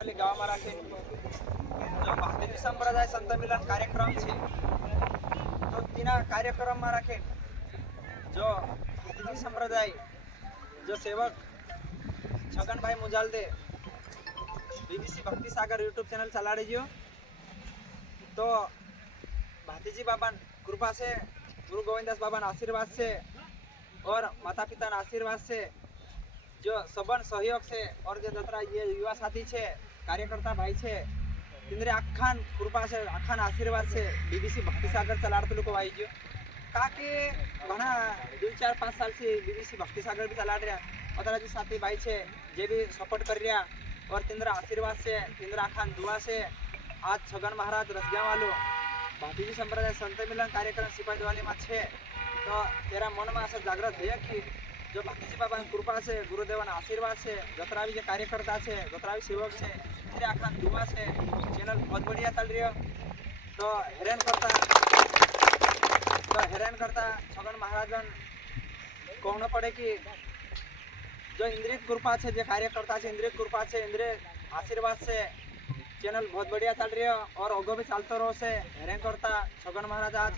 गावाમાં રાખીને જો ભારતીય સંપ્રદાય સંત મિલન કાર્યક્રમ છે તો તેના કાર્યક્રમમાં રાખીને જો ભારતીય સંપ્રદાય જો સેવક છગનભાઈ મુજાલદે बीबीसी भक्ति सागर यूट्यूब चैनल चला रही हो तो भातीजी बाबा कृपा से गुरु गोविंदास बाबा आशीर्वाद से और माता पिता आशीर्वाद से जो सबन सहयोग से और जो दतरा ये युवा साथी है कार्यकर्ता भाई है इंद्रे आखान कृपा से आखान आशीर्वाद से बीबीसी भक्ति सागर चलाड़ते लोग आई जो ताकि घना 2-4-5 साल से बीबीसी भक्ति सागर भी चला रहा और जो साथी भाई है जे भी सपोर्ट कर रहा और तिंद्रा आशीर्वाद से तिंद्रा आखान दुआ से आज छगन महाराज रसग्या वालों भातीजी संप्रदाय संत मिलन कार्यक्रम सिपाही दिवाली में है तो तेरा मन में ऐसा जागृत है कि जो भातीजी बाबा की कृपा से गुरुदेवन आशीर्वाद से गतरावी जो कार्यकर्ता है गतरावी सेवक है तेरे आखान दुआ से चैनल बहुत बढ़िया चल रही है तो हैरान करता छगन महाराजन कहना पड़े कि जो इंद्रित कृपा से जो कार्यकर्ता है इंद्रित कृपा से इंद्रिय आशीर्वाद से चैनल बहुत बढ़िया चल रही है और अगो भी चलते रहो से हैरान करता छगन महाराज आज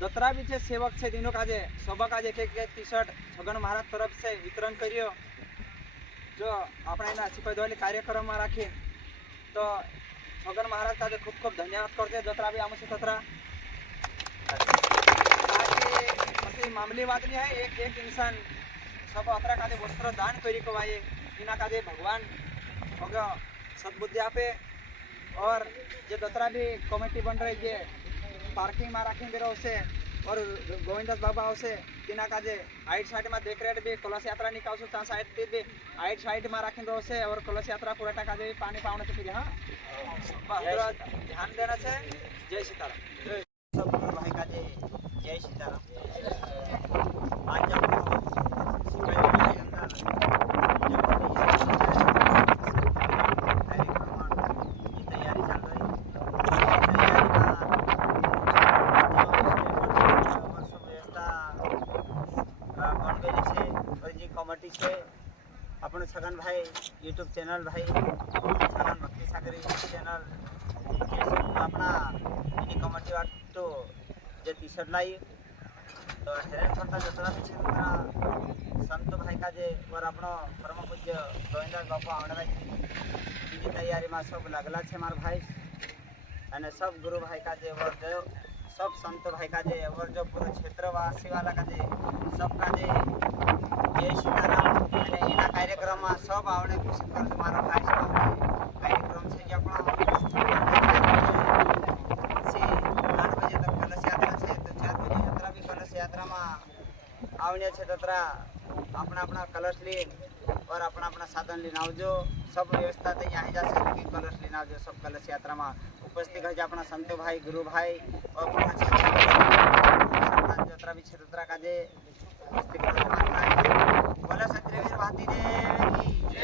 दतरा भी है सेवक से दिनों काजे सबक आज एक टी शर्ट छगन महाराज तरफ से वितरण करियो जो अपना सिपाही दिवाली कार्यक्रम में राखी तो छगन महाराज का खूब खूब धन्यवाद करते दतरा भी आम से दतरा मामूली बात नहीं है एक इंसान सब अतरा कादे वस्त्र दान करी कवाए इना कादे भगवान अग सद्बुद्धि आपे और जो दतरा भी कमेटी बन रही है पार्किंग में राखेंगे से और गोविंदास बाबा से तिना काजे आइट साइड में देख रहे भी कलश यात्रा निकाल ता साइड पे भी आइट साइड में राखेंगे से और कलश यात्रा पूरा टाका दे पानी पावने से फिर हाँ ध्यान देना से जय सीताराम सब भाई का जय सीताराम आज जब कमेटी से अपने छगन भाई यूट्यूब चैनल भाई छगन भक्ति सागर यूट्यूब चैनल अपना इन्हीं कमेटी वाटो जो टी शर्ट लाई तो हैरान करता जतरा पीछे संत भाई का जे और अपना परम पूज्य गोविंदास बापा आने बीजी तैयारी में सब लगला है मार भाई अने सब गुरु भाई का जे और जो सब संत भाई का जे और जो पूरा क्षेत्रवासी वाला का जे सब का जे जय सीताराम અને એના કાર્યક્રમમાં સબ આવડે ખુશી કરજો મારા ભાઈ સબ કાર્યક્રમ છે જે આપણો 8 बजे तक कलश यात्रा છે તો 4 बजे यात्रा भी कलश यात्रा में आवने છે ततरा अपना अपना कलश ली और अपना अपना साधन लेने आवजो सब व्यवस्था तो यहाँ जैसे कि कलश लेने आवजो सब कलश यात्रा में उपस्थित है अपना संत भाई गुरु भाई और पूरा यात्रा भी क्षेत्र का जे